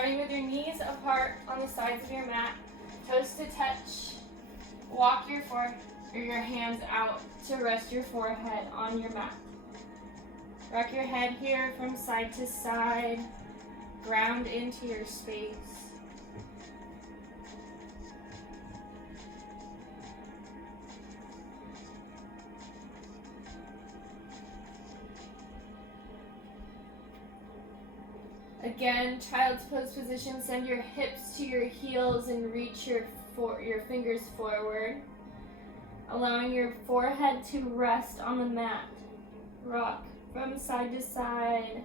Starting with your knees apart on the sides of your mat, toes to touch. Walk your hands out to rest your forehead on your mat. Rock your head here from side to side. Ground into your space. Again, child's pose position. Send your hips to your heels and reach your fingers forward, allowing your forehead to rest on the mat. Rock from side to side.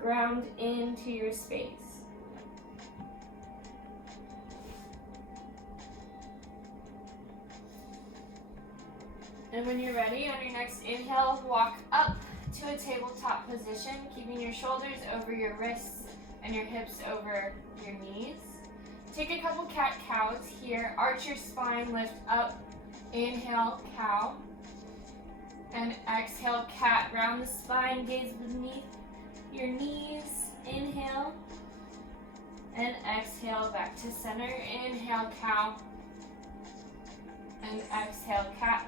Ground into your space. And when you're ready, on your next inhale, walk up to a tabletop position, keeping your shoulders over your wrists and your hips over your knees. Take a couple cat-cows here. Arch your spine, lift up. Inhale, cow. And exhale, cat. Round the spine, gaze beneath your knees. Inhale. And exhale, back to center. Inhale, cow. And exhale, cat.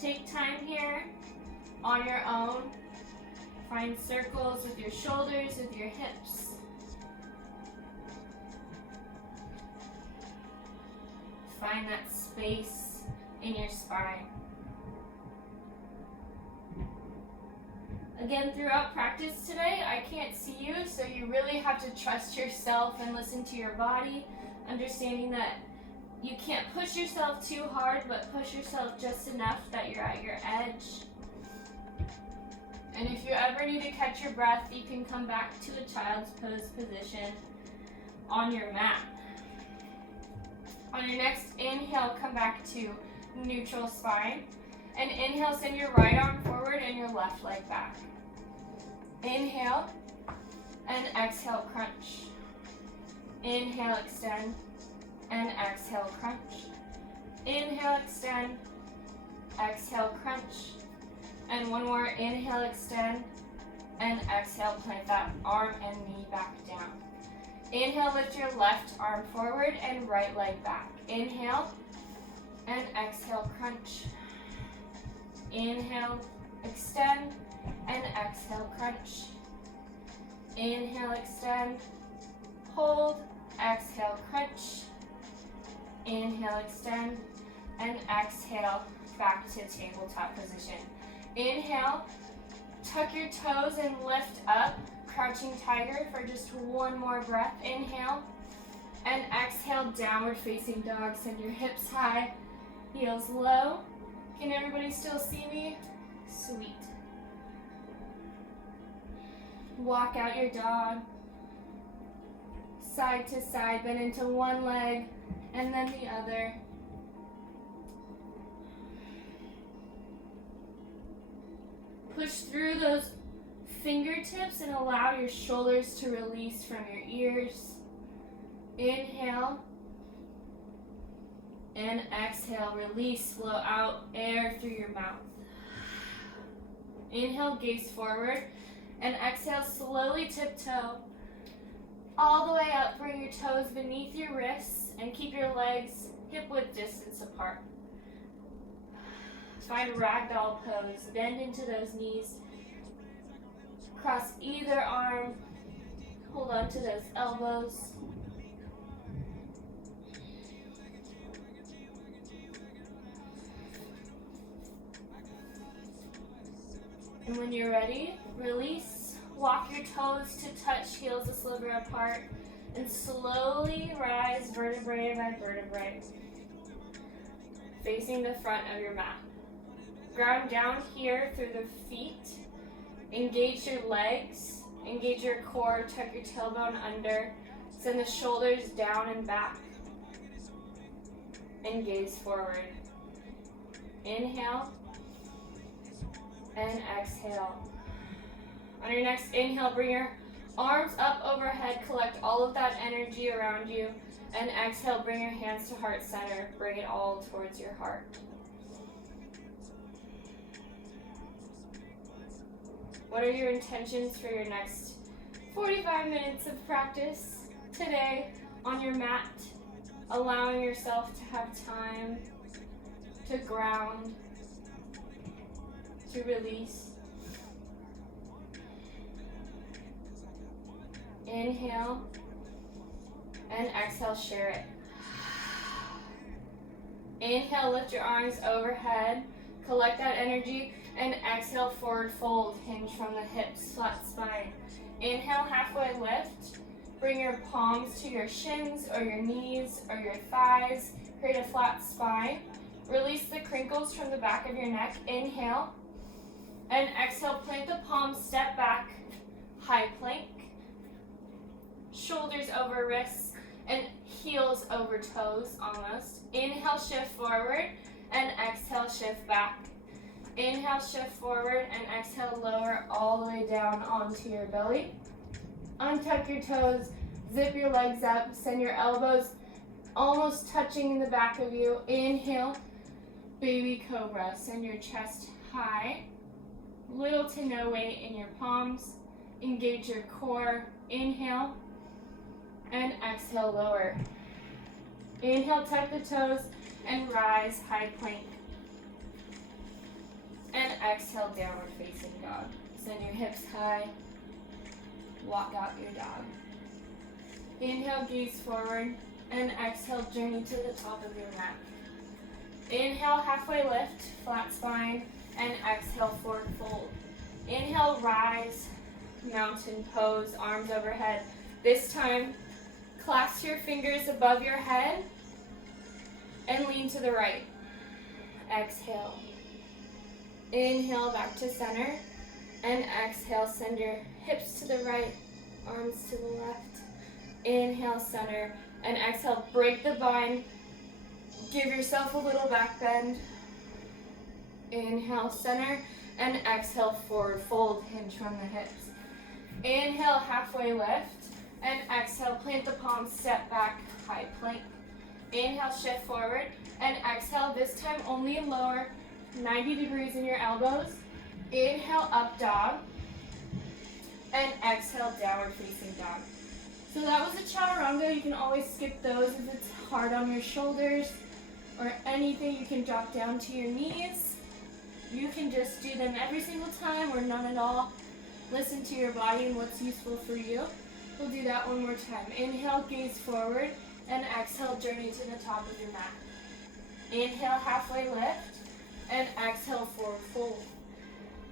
Take time here on your own. Find circles with your shoulders, with your hips. Find that space in your spine. Again, throughout practice today, I can't see you, so you really have to trust yourself and listen to your body, understanding that you can't push yourself too hard, but push yourself just enough that you're at your edge. And if you ever need to catch your breath, you can come back to a child's pose position on your mat. On your next inhale, come back to neutral spine. And inhale, send your right arm forward and your left leg back. Inhale, and exhale, crunch. Inhale, extend, and exhale, crunch. Inhale, extend, exhale, crunch. And one more, inhale, extend, and exhale, plant that arm and knee back down. Inhale, lift your left arm forward and right leg back. Inhale, and exhale, crunch. Inhale, extend, and exhale, crunch. Inhale, extend, hold, exhale, crunch. Inhale, extend, and exhale, back to tabletop position. Inhale, tuck your toes and lift up, crouching tiger for just one more breath. Inhale, and exhale, downward facing dog. Send your hips high, heels low. Can everybody still see me? Sweet. Walk out your dog. Side to side, bend into one leg and then the other. Push through those fingertips and allow your shoulders to release from your ears. Inhale. And exhale, release, blow out air through your mouth. Inhale, gaze forward. And exhale, slowly tiptoe all the way up. Bring your toes beneath your wrists and keep your legs hip-width distance apart. Find ragdoll pose. Bend into those knees. Cross either arm. Hold on to those elbows. And when you're ready, release. Walk your toes to touch, heels a sliver apart, and slowly rise vertebrae by vertebrae, facing the front of your mat. Ground down here through the feet. Engage your legs. Engage your core. Tuck your tailbone under. Send the shoulders down and back. And gaze forward. Inhale. And exhale. On your next inhale, bring your arms up overhead. Collect all of that energy around you. And exhale, bring your hands to heart center. Bring it all towards your heart. What are your intentions for your next 45 minutes of practice today on your mat, allowing yourself to have time to ground, to release. Inhale and exhale, share it. Inhale, lift your arms overhead, collect that energy, and exhale, forward fold, hinge from the hips, flat spine. Inhale, halfway lift, bring your palms to your shins or your knees or your thighs, create a flat spine. Release the crinkles from the back of your neck. Inhale, and exhale, plant the palms, step back, high plank. Shoulders over wrists and heels over toes almost. Inhale, shift forward, and exhale, shift back. Inhale, shift forward, and exhale, lower all the way down onto your belly. Untuck your toes, zip your legs up, send your elbows almost touching in the back of you. Inhale, baby cobra, send your chest high. Little to no weight in your palms. Engage your core. Inhale, and exhale, lower. Inhale, tuck the toes, and rise, high plank. And exhale, downward facing dog. Send your hips high. Walk out your dog. Inhale, gaze forward, and exhale, journey to the top of your mat. Inhale, halfway lift, flat spine, and exhale, forward fold. Inhale, rise, mountain pose, arms overhead. This time, clasp your fingers above your head and lean to the right. Exhale. Inhale, back to center, and exhale, send your hips to the right, arms to the left. Inhale, center, and exhale, break the bind. Give yourself a little back bend. Inhale, center, and exhale, forward fold, hinge from the hips. Inhale, halfway lift, and exhale, plant the palms, step back, high plank. Inhale, shift forward, and exhale, this time only lower 90 degrees in your elbows. Inhale, up dog, and exhale, downward facing dog. So that was a chaturanga. You can always skip those if it's hard on your shoulders or anything. You can drop down to your knees. You can just do them every single time or none at all. Listen to your body and what's useful for you. We'll do that one more time. Inhale, gaze forward, and exhale, journey to the top of your mat. Inhale, halfway lift, and exhale, forward fold.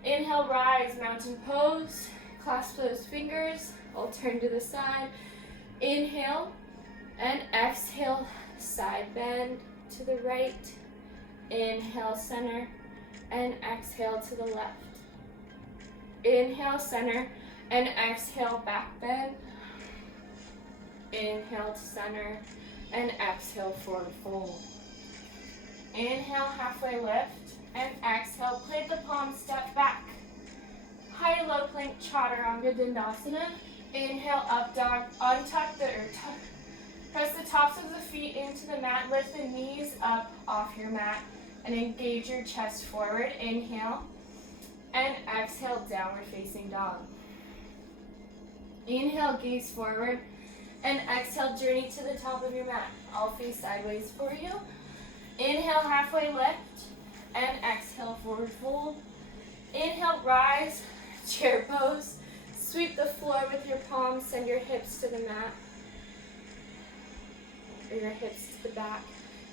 Inhale, rise, mountain pose. Clasp those fingers. I'll turn to the side. Inhale, and exhale, side bend to the right. Inhale, center, and exhale to the left. Inhale, center, and exhale, back bend. Inhale to center, and exhale, forward fold. Inhale, halfway lift, and exhale, plant the palms, step back. High low plank chaturanga dandasana. Inhale, up dog, untuck press the tops of the feet into the mat, lift the knees up off your mat, and engage your chest forward. Inhale, and exhale, downward facing dog. Inhale, gaze forward, and exhale, journey to the top of your mat. I'll face sideways for you. Inhale, halfway lift, and exhale, forward fold. Inhale, rise, chair pose. Sweep the floor with your palms, send your hips to the mat, or your hips to the back.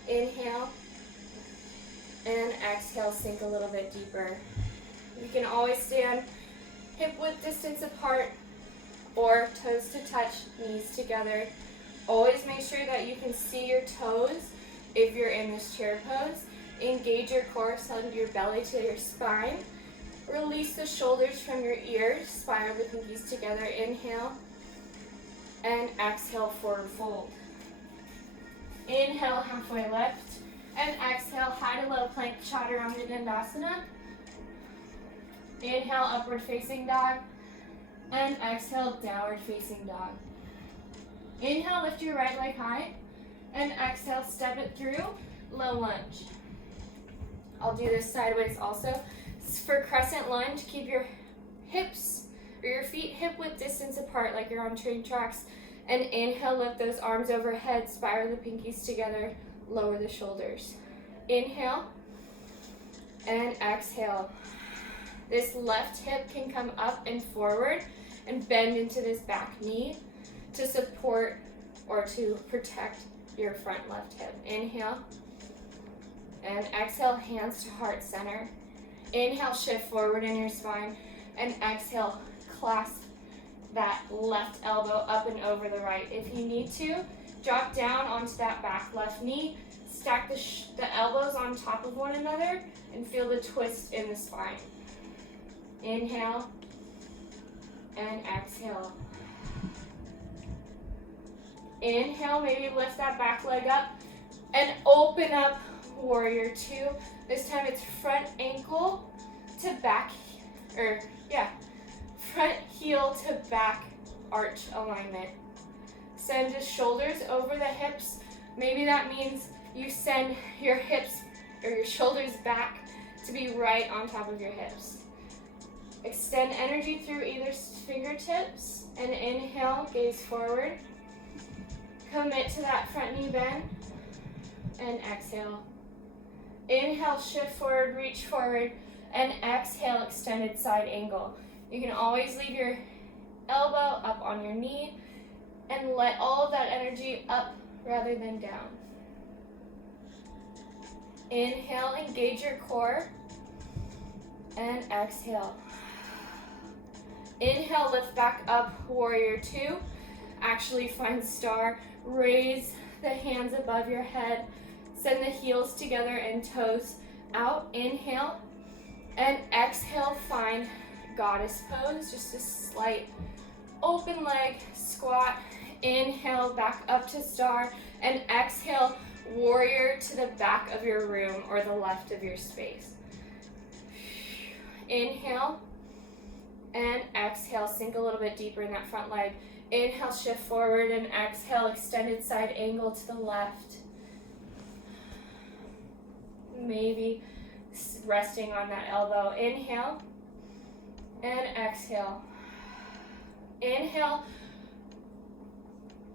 Inhale, and exhale, sink a little bit deeper. You can always stand hip width distance apart or toes to touch, knees together. Always make sure that you can see your toes if you're in this chair pose. Engage your core, send your belly to your spine. Release the shoulders from your ears, spiral the pinkies together. Inhale, and exhale, forward fold. Inhale, halfway lift, and exhale, high to low plank chaturanga dandasana. Inhale, upward facing dog, and exhale, downward facing dog. Inhale, lift your right leg high, and exhale, step it through, low lunge. I'll do this sideways also. For crescent lunge, keep your hips or your feet hip-width distance apart like you're on train tracks. And inhale, lift those arms overhead, spiral the pinkies together, lower the shoulders. Inhale and exhale. This left hip can come up and forward and bend into this back knee to support or to protect your front left hip. Inhale and exhale, hands to heart center. Inhale, shift forward in your spine, and exhale, clasp that left elbow up and over the right. If you need to, drop down onto that back left knee, stack the elbows on top of one another, and feel the twist in the spine. Inhale and exhale. Inhale, maybe lift that back leg up and open up warrior two. This time it's front ankle to back, front heel to back arch alignment. Send the shoulders over the hips. Maybe that means you send your hips or your shoulders back to be right on top of your hips. Extend energy through either fingertips and inhale, gaze forward. Commit to that front knee bend and exhale. Inhale, shift forward, reach forward, and exhale, extended side angle. You can always leave your elbow up on your knee and let all of that energy up rather than down. Inhale, engage your core, and exhale. Inhale, lift back up, warrior two. Actually find star, raise the hands above your head, send the heels together and toes out. Inhale, and exhale, find goddess pose, just a slight open leg squat. Inhale, back up to star, and exhale, warrior to the back of your room or the left of your space. Inhale, and exhale, sink a little bit deeper in that front leg. Inhale, shift forward, and exhale, extended side angle to the left. Maybe resting on that elbow. Inhale, and exhale. Inhale,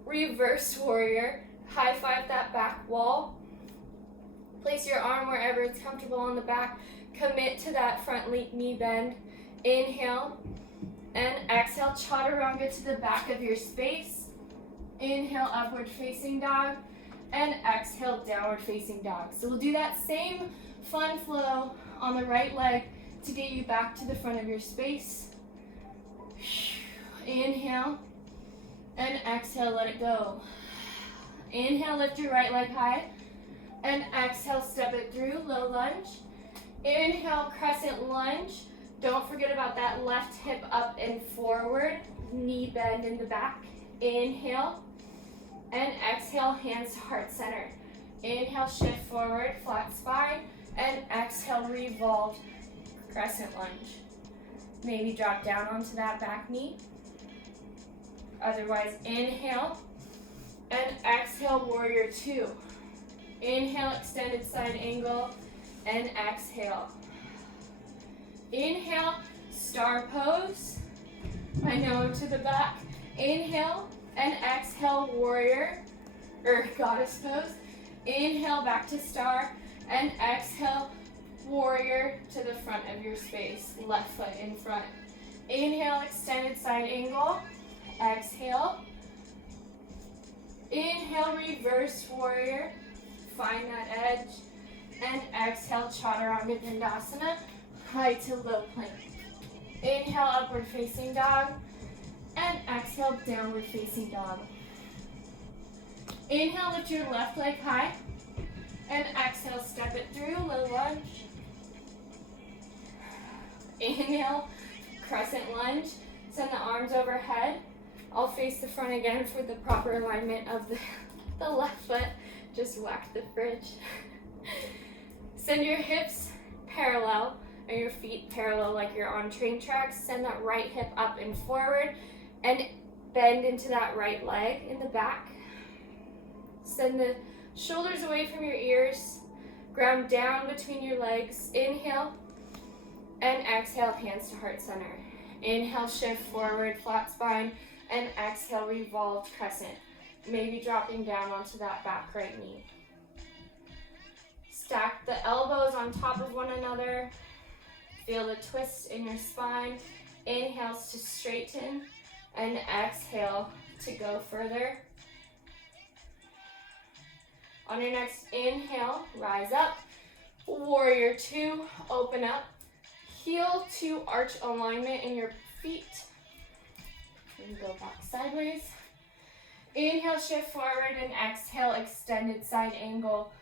reverse warrior. High five that back wall. Place your arm wherever it's comfortable on the back. Commit to that front knee bend. Inhale and exhale, chaturanga to the back of your space. Inhale, upward facing dog, and exhale, downward facing dog. So we'll do that same fun flow on the right leg to get you back to the front of your space. Inhale and exhale, let it go. Inhale, lift your right leg high, and exhale, step it through, low lunge. Inhale, crescent lunge. Don't forget about that left hip up and forward, knee bend in the back. Inhale, and exhale, hands to heart center. Inhale, shift forward, flat spine, and exhale, revolved crescent lunge. Maybe drop down onto that back knee. Otherwise, inhale, and exhale, warrior two. Inhale, extended side angle, and exhale. Inhale, star pose. I know, to the back. Inhale, and exhale, warrior, or goddess pose. Inhale, back to star, and exhale, warrior to the front of your space. Left foot in front. Inhale, extended side angle. Exhale. Inhale, reverse warrior. Find that edge. And exhale, chaturanga dandasana. High to low plank. Inhale, upward facing dog. And exhale, downward facing dog. Inhale, lift your left leg high. And exhale, step it through, low lunge. Inhale, crescent lunge. Send the arms overhead. I'll face the front again for the proper alignment of the left foot. Just whack the fridge. Send your hips parallel, or your feet parallel like you're on train tracks. Send that right hip up and forward, and bend into that right leg in the back. Send the shoulders away from your ears. Ground down between your legs. Inhale, and exhale, hands to heart center. Inhale, shift forward, flat spine, and exhale, revolved crescent. Maybe dropping down onto that back right knee. Stack the elbows on top of one another. Feel the twist in your spine. Inhales to straighten, and exhale to go further. On your next inhale, rise up. Warrior two, open up. Heel to arch alignment in your feet. And go back sideways. Inhale, shift forward, and exhale, extended side angle.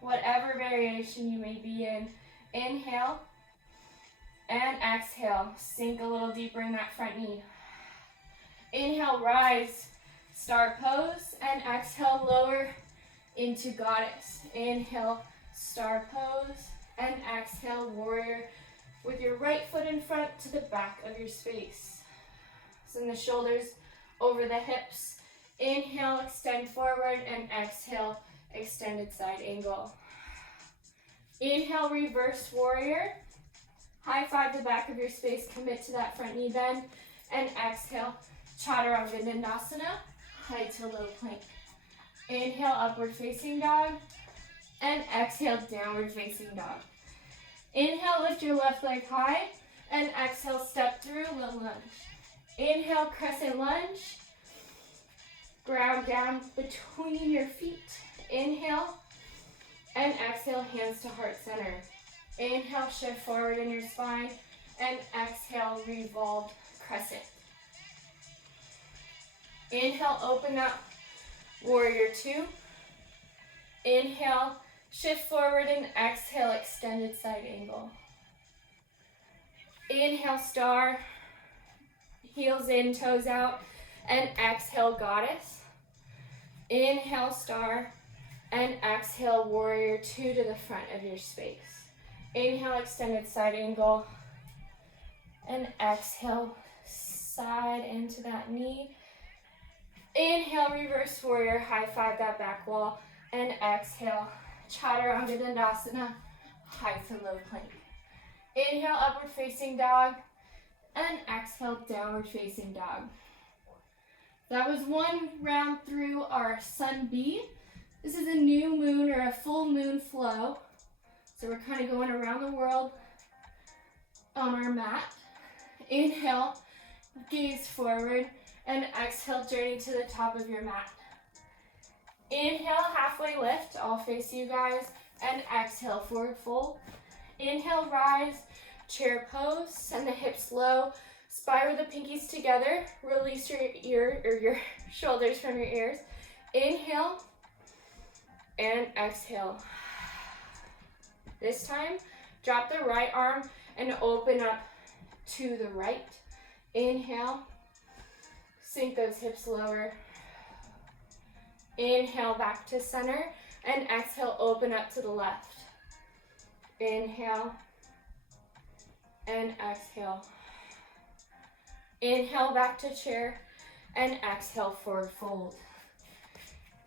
Whatever variation you may be in, inhale and exhale. Sink a little deeper in that front knee. Inhale, rise, star pose, and exhale, lower into goddess. Inhale, star pose, and exhale, warrior, with your right foot in front to the back of your space. Send the shoulders over the hips. Inhale, extend forward, and exhale, extended side angle. Inhale, reverse warrior. High five the back of your space, commit to that front knee bend, and exhale, chaturanga dandasana, high to low plank. Inhale, upward facing dog, and exhale, downward facing dog. Inhale, lift your left leg high, and exhale, step through, low lunge. Inhale, crescent lunge, ground down between your feet. Inhale, and exhale, hands to heart center. Inhale, shift forward in your spine, and exhale, revolved crescent. Inhale, open up, warrior two. Inhale, shift forward, and exhale, extended side angle. Inhale, star, heels in, toes out, and exhale, goddess. Inhale, star, and exhale, warrior two to the front of your space. Inhale, extended side angle, and exhale, side into that knee. Inhale, reverse warrior, high five that back wall, and exhale, chaturanga dandasana, high to low plank. Inhale, upward facing dog, and exhale, downward facing dog. That was one round through our sun B. This is a new moon or a full moon flow. So we're kind of going around the world on our mat. Inhale, gaze forward, and exhale, journey to the top of your mat. Inhale, halfway lift, I'll face you guys, and exhale, forward fold. Inhale, rise, chair pose, send the hips low, spiral the pinkies together, release your shoulders from your ears. Inhale, and exhale. This time, drop the right arm and open up to the right. Inhale, sink those hips lower. Inhale, back to center, and exhale, open up to the left. Inhale, and exhale. Inhale, back to chair, and exhale, forward fold.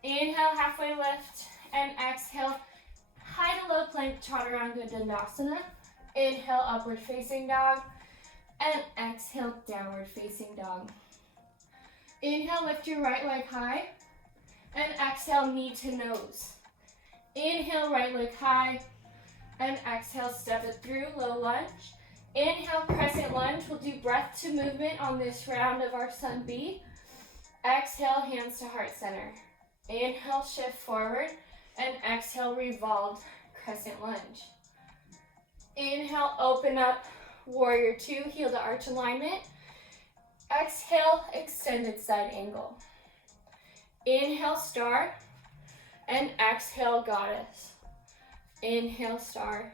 Inhale, halfway lift, and exhale, high to low plank, chaturanga dandasana. Inhale, upward facing dog, and exhale, downward facing dog. Inhale, lift your right leg high, and exhale, knee to nose. Inhale, right leg high, and exhale, step it through, low lunge. Inhale, crescent lunge. We'll do breath to movement on this round of our sun B. Exhale, hands to heart center. Inhale, shift forward, and exhale, revolved crescent lunge. Inhale, open up, warrior two, heel to arch alignment. Exhale, extended side angle. Inhale, star, and exhale, goddess. Inhale, star,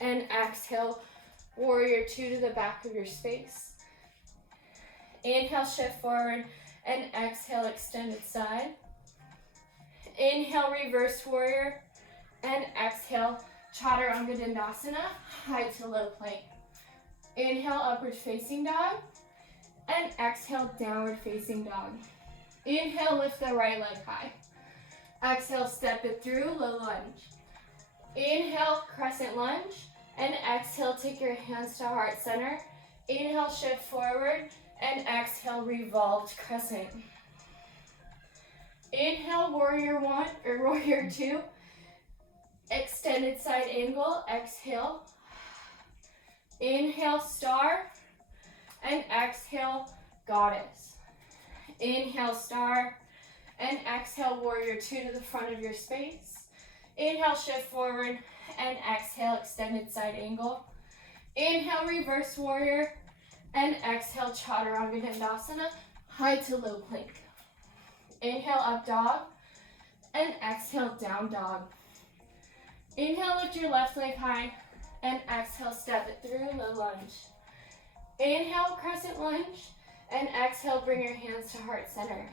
and exhale, warrior two to the back of your space. Inhale, shift forward, and exhale, extended side. Inhale, reverse warrior, and exhale, chaturanga dandasana, high to low plank. Inhale, upward facing dog, and exhale, downward facing dog. Inhale, lift the right leg high. Exhale, step it through, low lunge. Inhale, crescent lunge, and exhale, take your hands to heart center. Inhale, shift forward, and exhale, revolved crescent. Inhale, warrior one, or warrior two. Extended side angle, exhale. Inhale, star, and exhale, goddess. Inhale, star, and exhale, warrior two to the front of your space. Inhale, shift forward, and exhale, extended side angle. Inhale, reverse warrior, and exhale, chaturanga dandasana, high to low plank. Inhale, up dog, and exhale, down dog. Inhale, lift your left leg high, and exhale, step it through, low lunge. Inhale, crescent lunge, and exhale, bring your hands to heart center.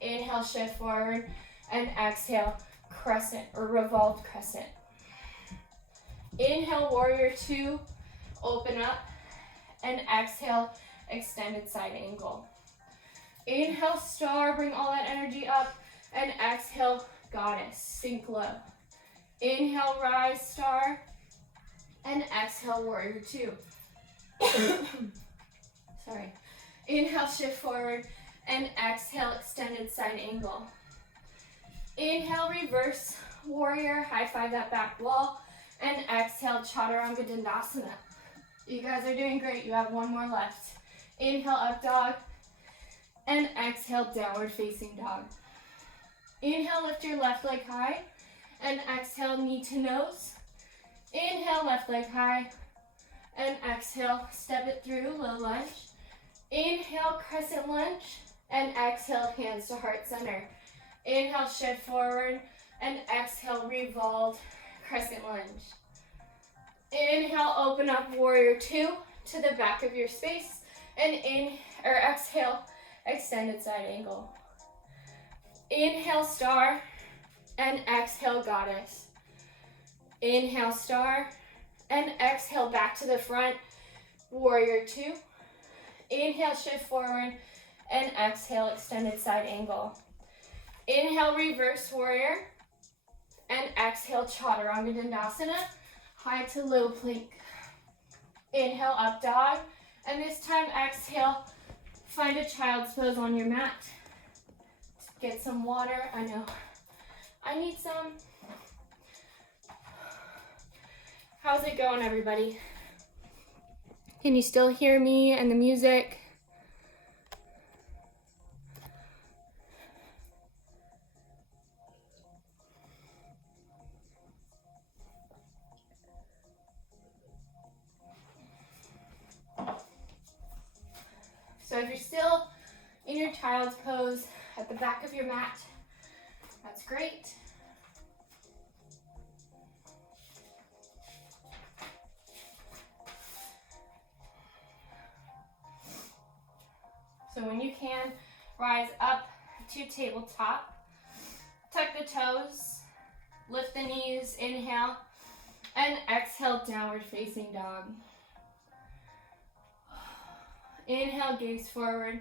Inhale, shift forward, and exhale, crescent or revolved crescent. Inhale, warrior two, open up, and exhale, extended side angle. Inhale, star, bring all that energy up, and exhale, goddess, sink low. Inhale, rise, star, and exhale, warrior two. Sorry. Inhale, shift forward, and exhale, extended side angle. Inhale, reverse warrior, high five that back wall, and exhale, chaturanga dandasana. You guys are doing great. You have one more left. Inhale, up dog, and exhale, downward facing dog. Inhale, lift your left leg high, and exhale, knee to nose. Inhale, left leg high, and exhale, step it through, low lunge. Inhale, crescent lunge, and exhale, hands to heart center. Inhale, shift forward, and exhale, revolve, crescent lunge. Inhale, open up, warrior two to the back of your space, and exhale, extended side angle. Inhale, star, and exhale, goddess. Inhale, star, and exhale, back to the front, warrior two. Inhale, shift forward, and exhale, extended side angle. Inhale, reverse warrior, and exhale, chaturanga dandasana, high to low plank. Inhale, up dog, and this time exhale, find a child's pose on your mat. Get some water. I know I need some. How's it going, everybody? Can you still hear me and the music? So if you're still in your child's pose at the back of your mat, that's great. So when you can, rise up to tabletop, tuck the toes, lift the knees, inhale, and exhale, downward facing dog. Inhale, gaze forward,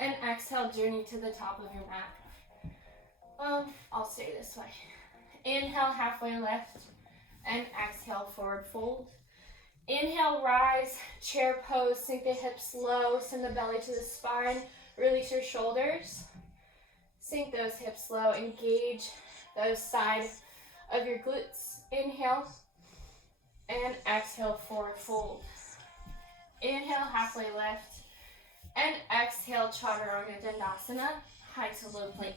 and exhale, journey to the top of your mat. I'll stay this way. Inhale, halfway lift, and exhale, forward fold. Inhale, rise, chair pose, sink the hips low, send the belly to the spine, release your shoulders. Sink those hips low, engage those sides of your glutes. Inhale, and exhale, forward fold. Inhale, halfway lift, and exhale, chaturanga dandasana, high to low plank.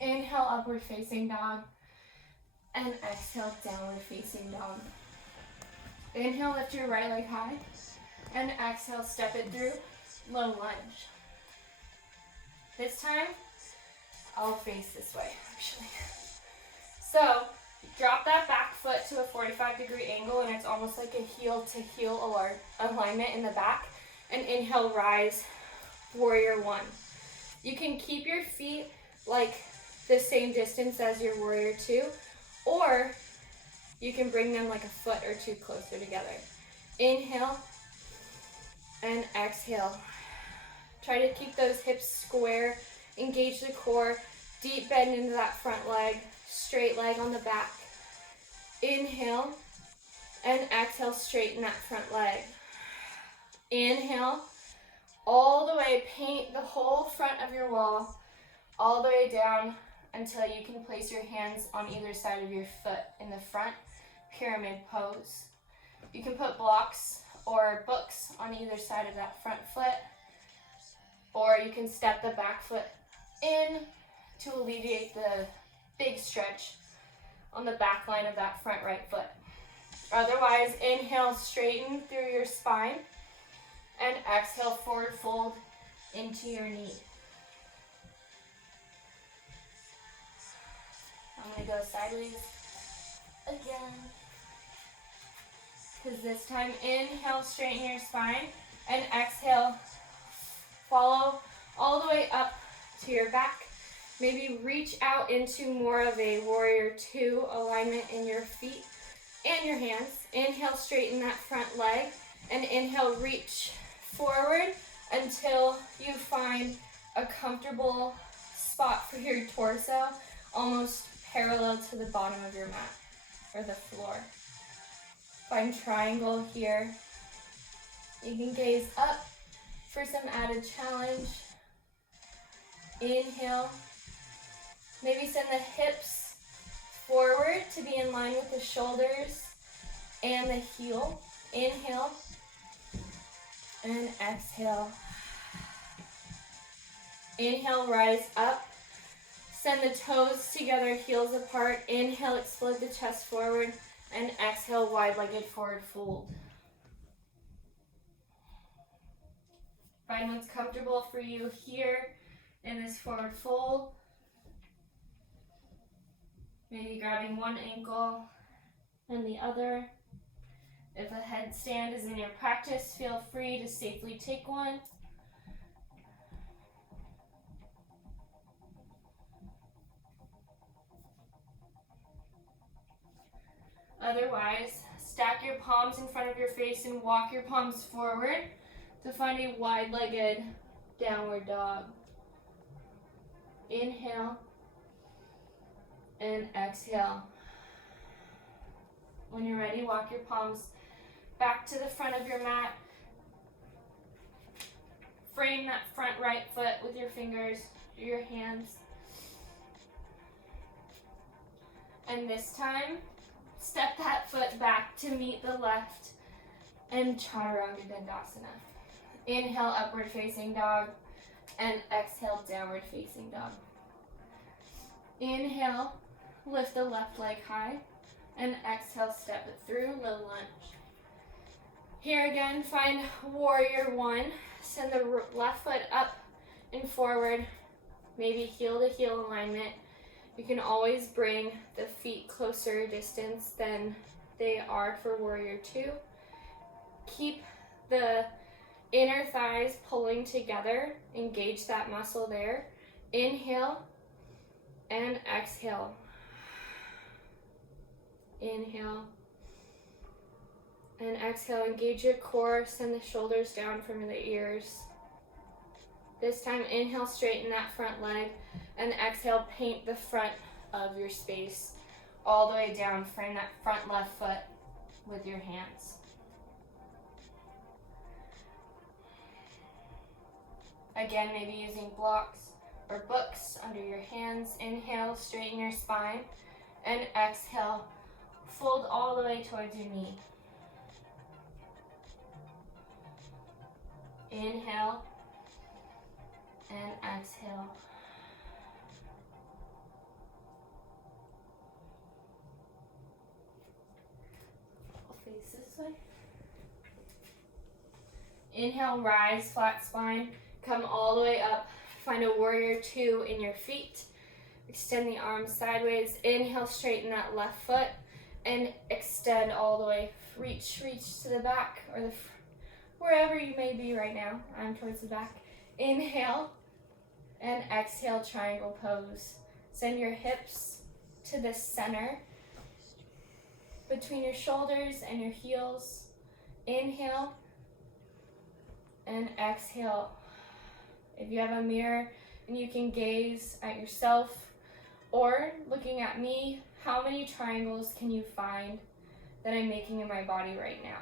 Inhale, upward facing dog, and exhale, downward facing dog. Inhale, lift your right leg high, and exhale, step it through, low lunge. This time, I'll face this way, actually. So, drop that back foot to a 45-degree angle, and it's almost like a heel-to-heel alignment in the back. And inhale, rise, warrior one. You can keep your feet like the same distance as your warrior two, or you can bring them like a foot or two closer together. Inhale, and exhale. Try to keep those hips square, engage the core, deep bend into that front leg, straight leg on the back. Inhale, and exhale, straighten that front leg. Inhale, all the way, paint the whole front of your wall, all the way down until you can place your hands on either side of your foot in the front, pyramid pose. You can put blocks or books on either side of that front foot, or you can step the back foot in to alleviate the big stretch on the back line of that front right foot. Otherwise, inhale, straighten through your spine, and exhale, forward fold into your knee. I'm going to go sideways again. Because this time, inhale, straighten your spine, and exhale, follow all the way up to your back. Maybe reach out into more of a warrior two alignment in your feet and your hands. Inhale, straighten that front leg, and inhale, reach forward until you find a comfortable spot for your torso, almost parallel to the bottom of your mat or the floor. Find triangle here. You can gaze up for some added challenge. Inhale. Maybe send the hips forward to be in line with the shoulders and the heel. Inhale and exhale. Inhale, rise up. Send the toes together, heels apart. Inhale, explode the chest forward, and exhale, wide-legged forward fold. Find what's comfortable for you here in this forward fold. Maybe grabbing one ankle and the other. If a headstand is in your practice, feel free to safely take one. Otherwise, stack your palms in front of your face and walk your palms forward to find a wide-legged downward dog. Inhale and exhale. When you're ready, walk your palms back to the front of your mat. Frame that front right foot with your fingers or your hands. And this time, step that foot back to meet the left and chaturanga dandasana. Inhale, upward facing dog, and exhale, downward facing dog. Inhale, lift the left leg high, and exhale, step it through, low lunge. Here again, find warrior one. Send the left foot up and forward, maybe heel to heel alignment. You can always bring the feet closer distance than they are for warrior two. Keep the inner thighs pulling together, engage that muscle there. Inhale and exhale. Inhale and exhale, engage your core, send the shoulders down from the ears. This time, inhale, straighten that front leg, and exhale, paint the front of your space all the way down. Frame that front left foot with your hands. Again, maybe using blocks or books under your hands. Inhale, straighten your spine, and exhale, fold all the way towards your knee. Inhale and exhale. Face this way. Inhale, rise, flat spine. Come all the way up. Find a warrior two in your feet. Extend the arms sideways. Inhale, straighten that left foot and extend all the way. Reach to the back or the wherever you may be right now. I'm towards the back. Inhale and exhale, triangle pose. Send your hips to the center between your shoulders and your heels. Inhale and exhale. If you have a mirror and you can gaze at yourself or looking at me, how many triangles can you find that I'm making in my body right now?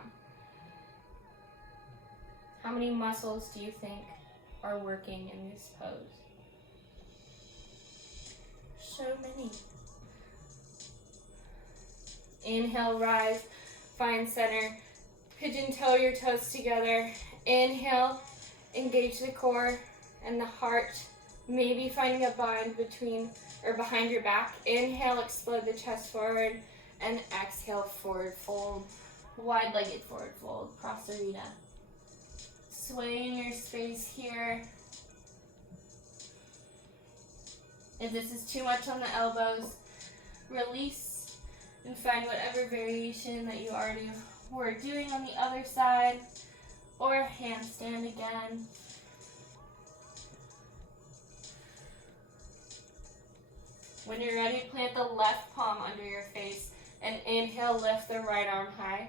How many muscles do you think are working in this pose? So many. Inhale, rise, find center. Pigeon toe your toes together. Inhale, engage the core and the heart. Maybe finding a bind between or behind your back. Inhale, explode the chest forward. And exhale, forward fold. Wide-legged forward fold, Prasarita. Sway in your space here. If this is too much on the elbows, release and find whatever variation that you already were doing on the other side, or handstand again. When you're ready, plant the left palm under your face and inhale, lift the right arm high.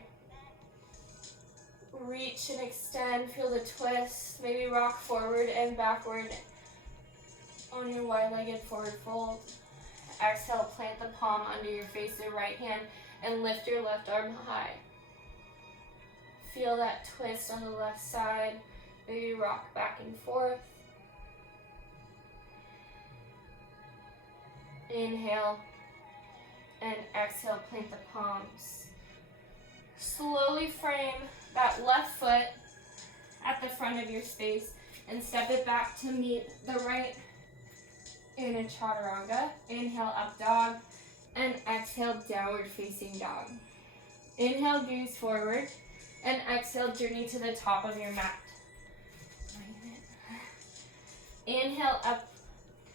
Reach and extend, feel the twist, maybe rock forward and backward on your wide-legged forward fold. Exhale, plant the palm under your face, the right hand, and lift your left arm high. Feel that twist on the left side, maybe rock back and forth. Inhale and exhale, plant the palms. Slowly frame that left foot at the front of your space and step it back to meet the right in a chaturanga. Inhale, up dog, and exhale, downward facing dog. Inhale, gaze forward, and exhale, journey to the top of your mat. Inhale, up,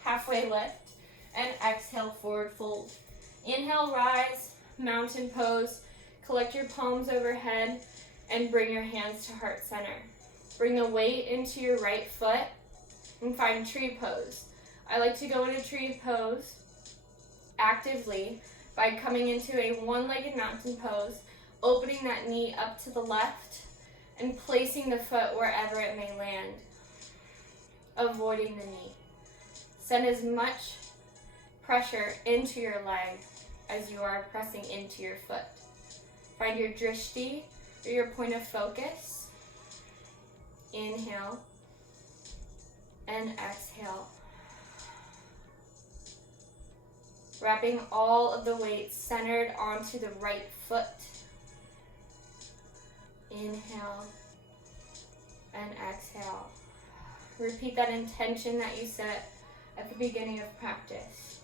halfway lift, and exhale, forward fold. Inhale, rise, mountain pose. Collect your palms overhead and bring your hands to heart center. Bring the weight into your right foot and find tree pose. I like to go into tree pose actively by coming into a one-legged mountain pose, opening that knee up to the left and placing the foot wherever it may land, avoiding the knee. Send as much pressure into your leg as you are pressing into your foot. Find your drishti, or your point of focus. Inhale and exhale. Wrapping all of the weight centered onto the right foot. Inhale and exhale. Repeat that intention that you set at the beginning of practice.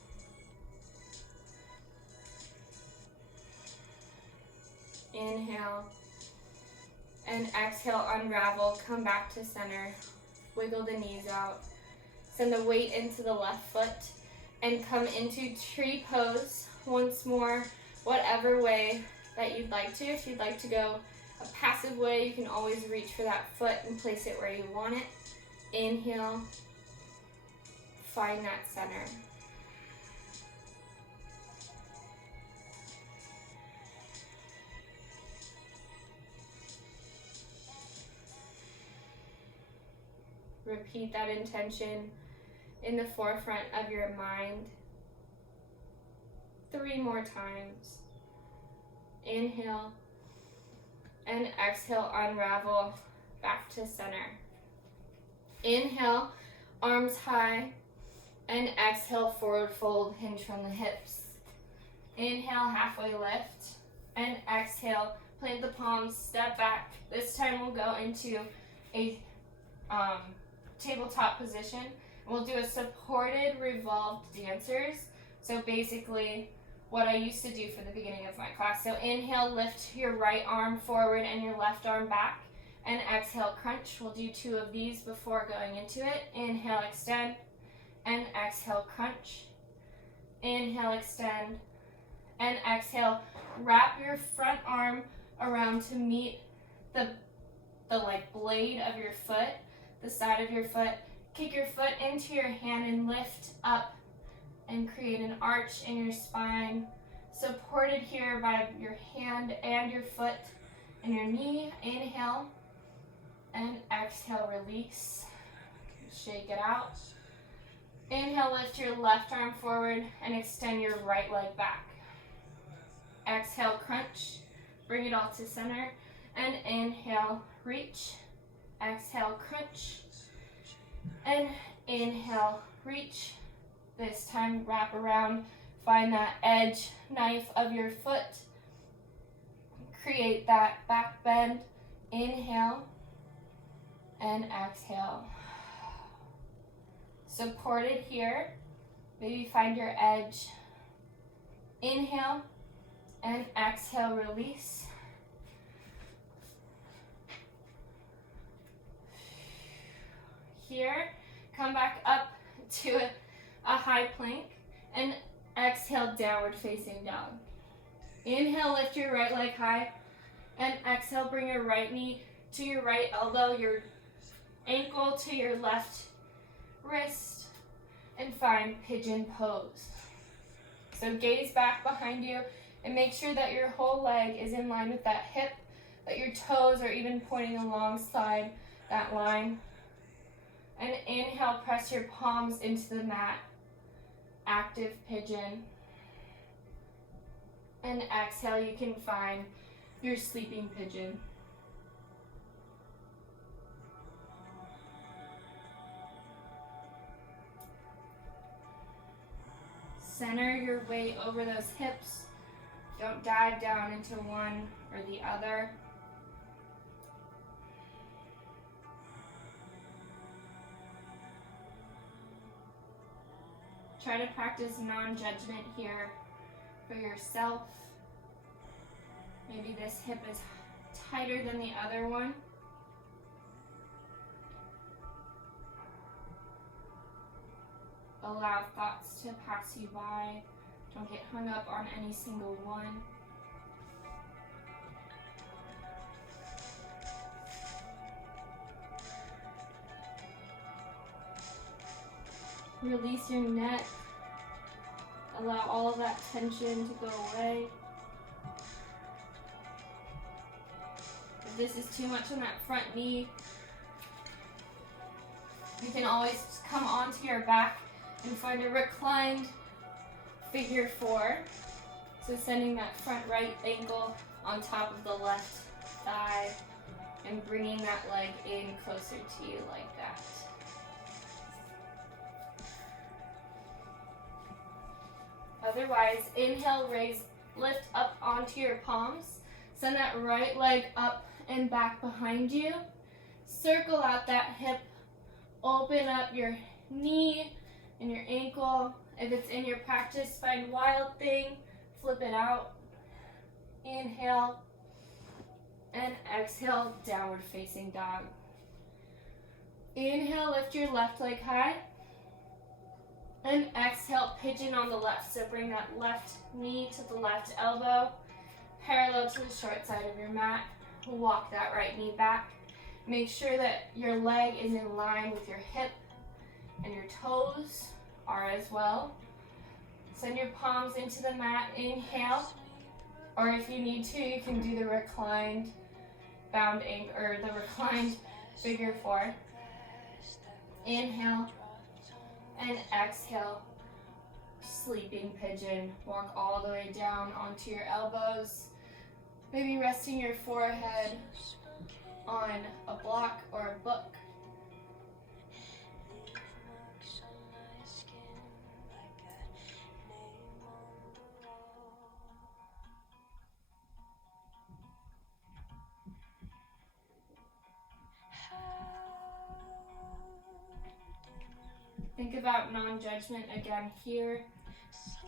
Inhale and exhale, unravel, come back to center. Wiggle the knees out. Send the weight into the left foot and come into tree pose once more, whatever way that you'd like to. If you'd like to go a passive way, you can always reach for that foot and place it where you want it. Inhale, find that center. Repeat that intention in the forefront of your mind 3 more times. Inhale and exhale, unravel back to center. Inhale, arms high, and exhale, forward fold, hinge from the hips. Inhale, halfway lift, and exhale, plant the palms, step back. This time we'll go into a tabletop position. We'll do a supported revolved dancers. So basically what I used to do for the beginning of my class. So inhale, lift your right arm forward and your left arm back. And exhale, crunch. We'll do 2 of these before going into it. Inhale, extend. And exhale, crunch. Inhale, extend. And exhale, wrap your front arm around to meet the like blade of your foot, the side of your foot. Kick your foot into your hand and lift up and create an arch in your spine, supported here by your hand and your foot and your knee. Inhale and exhale, release. Shake it out. Inhale, lift your left arm forward and extend your right leg back. Exhale, crunch. Bring it all to center. And inhale, reach. exhale, crunch. And inhale, reach. This time, wrap around. Find that edge knife of your foot. Create that back bend. Inhale and exhale. Supported here. Maybe find your edge. Inhale and exhale, release. Here, come back up to a high plank and exhale, downward facing dog. Inhale, lift your right leg high, and exhale, bring your right knee to your right elbow, your ankle to your left wrist, and find pigeon pose. So gaze back behind you and make sure that your whole leg is in line with that hip, that your toes are even pointing alongside that line. And inhale, press your palms into the mat, active pigeon. And exhale, you can find your sleeping pigeon. Center your weight over those hips. Don't dive down into one or the other. Try to practice non-judgment here for yourself. Maybe this hip is tighter than the other one. Allow thoughts to pass you by. Don't get hung up on any single one. Release your neck. Allow all of that tension to go away. If this is too much on that front knee, you can always come onto your back and find a reclined figure four. So sending that front right ankle on top of the left thigh and bringing that leg in closer to you like that. Otherwise, inhale, raise, lift up onto your palms. Send that right leg up and back behind you. Circle out that hip. Open up your knee and your ankle. If it's in your practice, find wild thing. Flip it out. Inhale. And exhale, downward facing dog. Inhale, lift your left leg high. And exhale, pigeon on the left. So bring that left knee to the left elbow, parallel to the short side of your mat. Walk that right knee back. Make sure that your leg is in line with your hip and your toes are as well. Send your palms into the mat. Inhale. Or if you need to, you can do the reclined bound ankle or the reclined figure four. Inhale. And exhale, sleeping pigeon. Walk all the way down onto your elbows. Maybe resting your forehead on a block or a book. Think about non-judgment again here,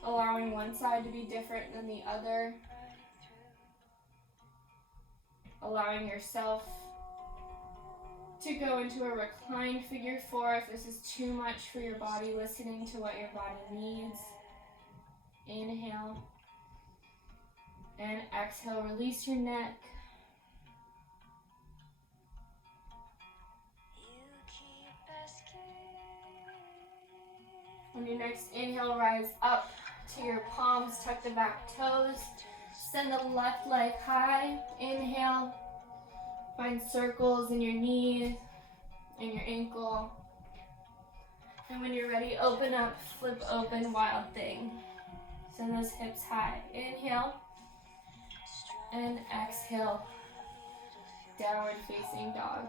allowing one side to be different than the other, allowing yourself to go into a reclined figure four if this is too much for your body, listening to what your body needs. Inhale and exhale, release your neck. On your next inhale, rise up to your palms, tuck the back toes. Send the left leg high. Inhale. Find circles in your knees and your ankle. And when you're ready, open up, flip open, wild thing. Send those hips high. Inhale. And exhale. Downward facing dog.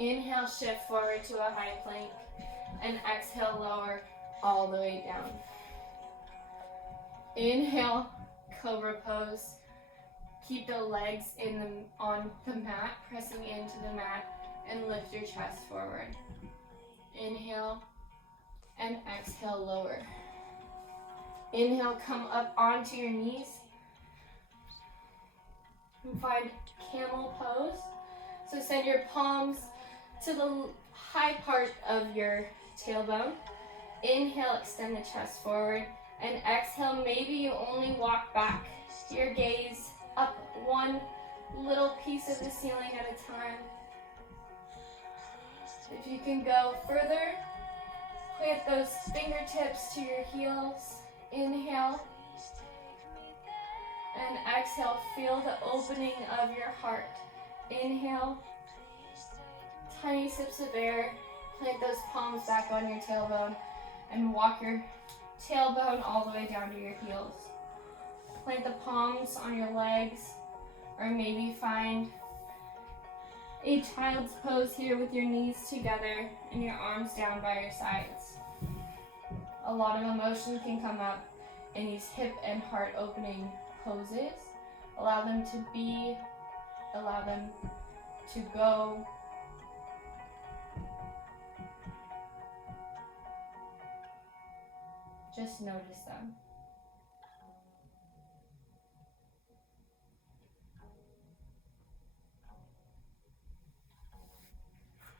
Inhale, shift forward to a high plank, and exhale, lower all the way down. Inhale, cobra pose. Keep the legs on the mat, pressing into the mat, and lift your chest forward. Inhale, and exhale, lower. Inhale, come up onto your knees, and find camel pose. So send your palms to the high part of your tailbone. Inhale, extend the chest forward, and exhale, maybe you only walk back your gaze up one little piece of the ceiling at a time. If you can go further, plant those fingertips to your heels. Inhale, and exhale, feel the opening of your heart. Inhale, tiny sips of air, plant those palms back on your tailbone, and walk your tailbone all the way down to your heels. Plant the palms on your legs, or maybe find a child's pose here with your knees together and your arms down by your sides. A lot of emotion can come up in these hip and heart opening poses. Allow them to be, allow them to go. Just notice them.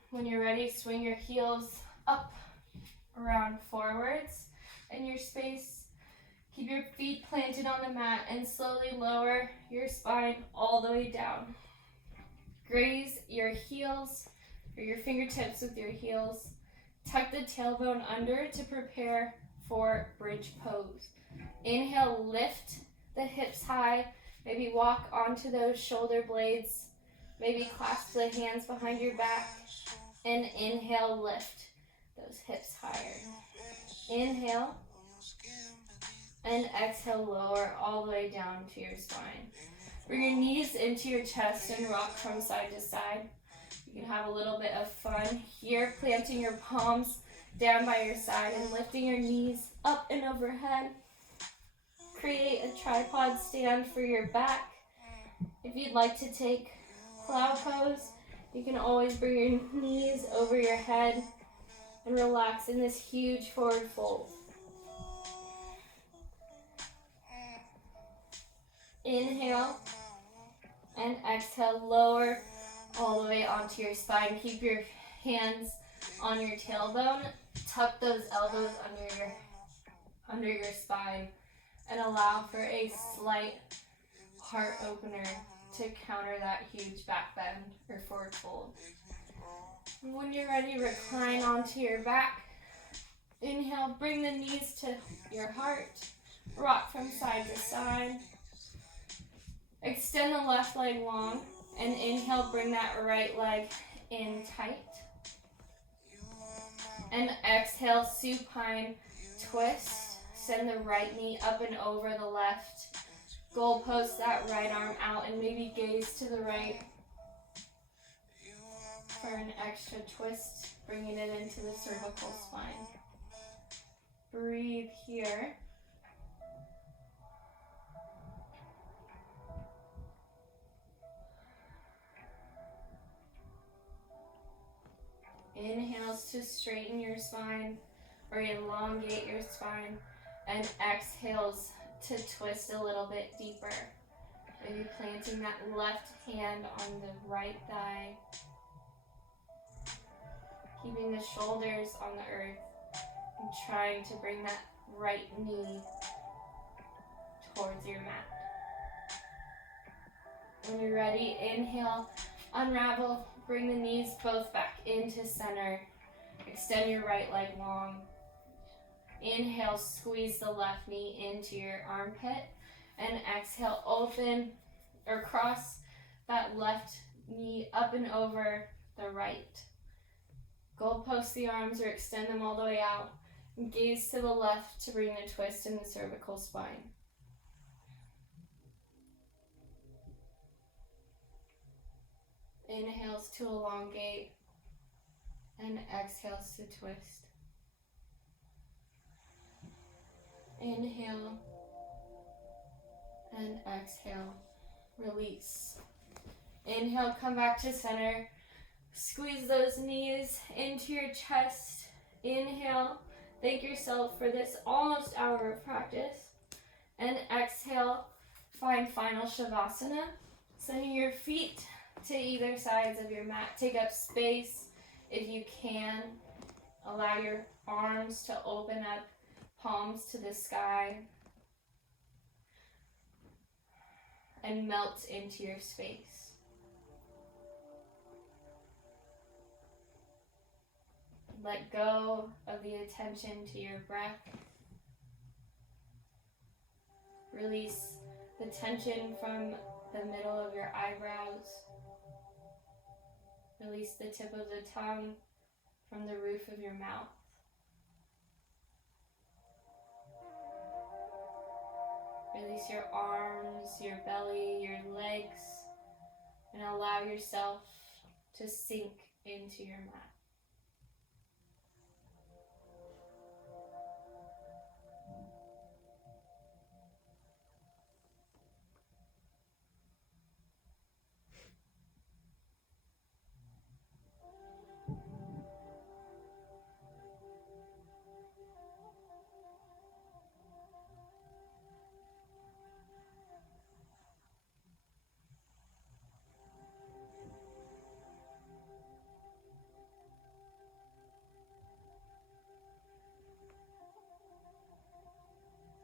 When you're ready, swing your heels up, around forwards in your space. Keep your feet planted on the mat and slowly lower your spine all the way down. Graze your heels or your fingertips with your heels. Tuck the tailbone under to prepare for bridge pose. Inhale, lift the hips high. Maybe walk onto those shoulder blades. Maybe clasp the hands behind your back. And inhale, lift those hips higher. Inhale, and exhale, lower all the way down to your spine. Bring your knees into your chest and rock from side to side. You can have a little bit of fun here, planting your palms down by your side and lifting your knees up and overhead. Create a tripod stand for your back. If you'd like to take plow pose, you can always bring your knees over your head and relax in this huge forward fold. Inhale and exhale, lower all the way onto your spine. Keep your hands on your tailbone. Tuck those elbows under your spine and allow for a slight heart opener to counter that huge back bend or forward fold. When you're ready, recline onto your back. Inhale, bring the knees to your heart. Rock from side to side. Extend the left leg long, and inhale, bring that right leg in tight. And exhale, supine twist. Send the right knee up and over the left. Goalpost that right arm out and maybe gaze to the right for an extra twist, bringing it into the cervical spine. Breathe here. Inhales to straighten your spine or elongate your spine, and exhales to twist a little bit deeper. Maybe planting that left hand on the right thigh. Keeping the shoulders on the earth and trying to bring that right knee towards your mat. When you're ready, inhale, unravel, bring the knees both back into center. Extend your right leg long. Inhale, squeeze the left knee into your armpit, and exhale, open or cross that left knee up and over the right. Goalpost the arms or extend them all the way out. And gaze to the left to bring the twist in the cervical spine. Inhales to elongate, and exhales to twist. Inhale and exhale. Release. Inhale, come back to center. Squeeze those knees into your chest. Inhale. Thank yourself for this almost hour of practice. And exhale, find final Shavasana. Sending your feet to either sides of your mat. Take up space if you can. Allow your arms to open up, palms to the sky. And melt into your space. Let go of the attention to your breath. Release the tension from the middle of your eyebrows. Release the tip of the tongue from the roof of your mouth. Release your arms, your belly, your legs, and allow yourself to sink into your mat.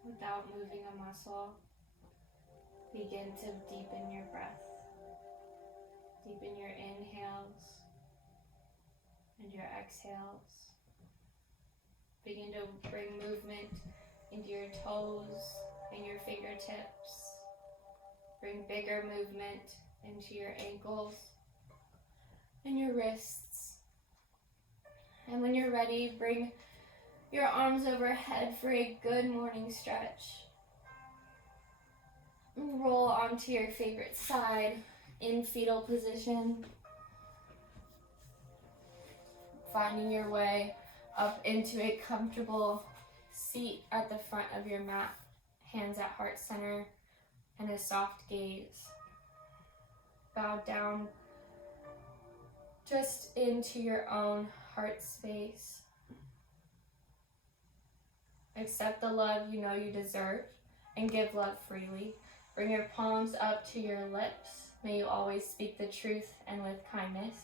Without moving a muscle, begin to deepen your breath. Deepen your inhales and your exhales. Begin to bring movement into your toes and your fingertips. Bring bigger movement into your ankles and your wrists. And when you're ready, bring your arms overhead for a good morning stretch. Roll onto your favorite side in fetal position. Finding your way up into a comfortable seat at the front of your mat. Hands at heart center and a soft gaze. Bow down just into your own heart space. Accept the love you know you deserve and give love freely. Bring your palms up to your lips. May you always speak the truth and with kindness.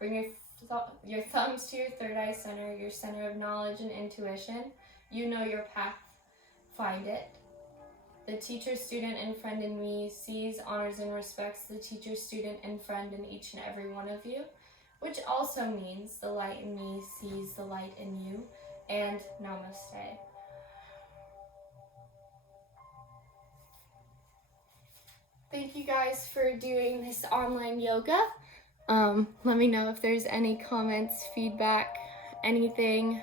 Bring your thumbs to your third eye center, your center of knowledge and intuition. You know your path. Find it. The teacher, student, and friend in me sees, honors, and respects the teacher, student, and friend in each and every one of you, which also means the light in me sees the light in you. And namaste. Thank you guys for doing this online yoga. Let me know if there's any comments, feedback, anything.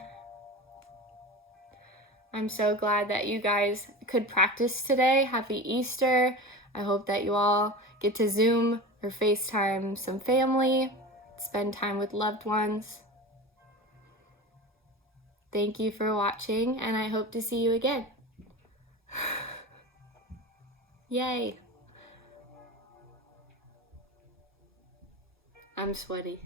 I'm so glad that you guys could practice today. Happy Easter. I hope that you all get to Zoom or FaceTime some family, spend time with loved ones. Thank you for watching, and I hope to see you again. Yay. I'm sweaty.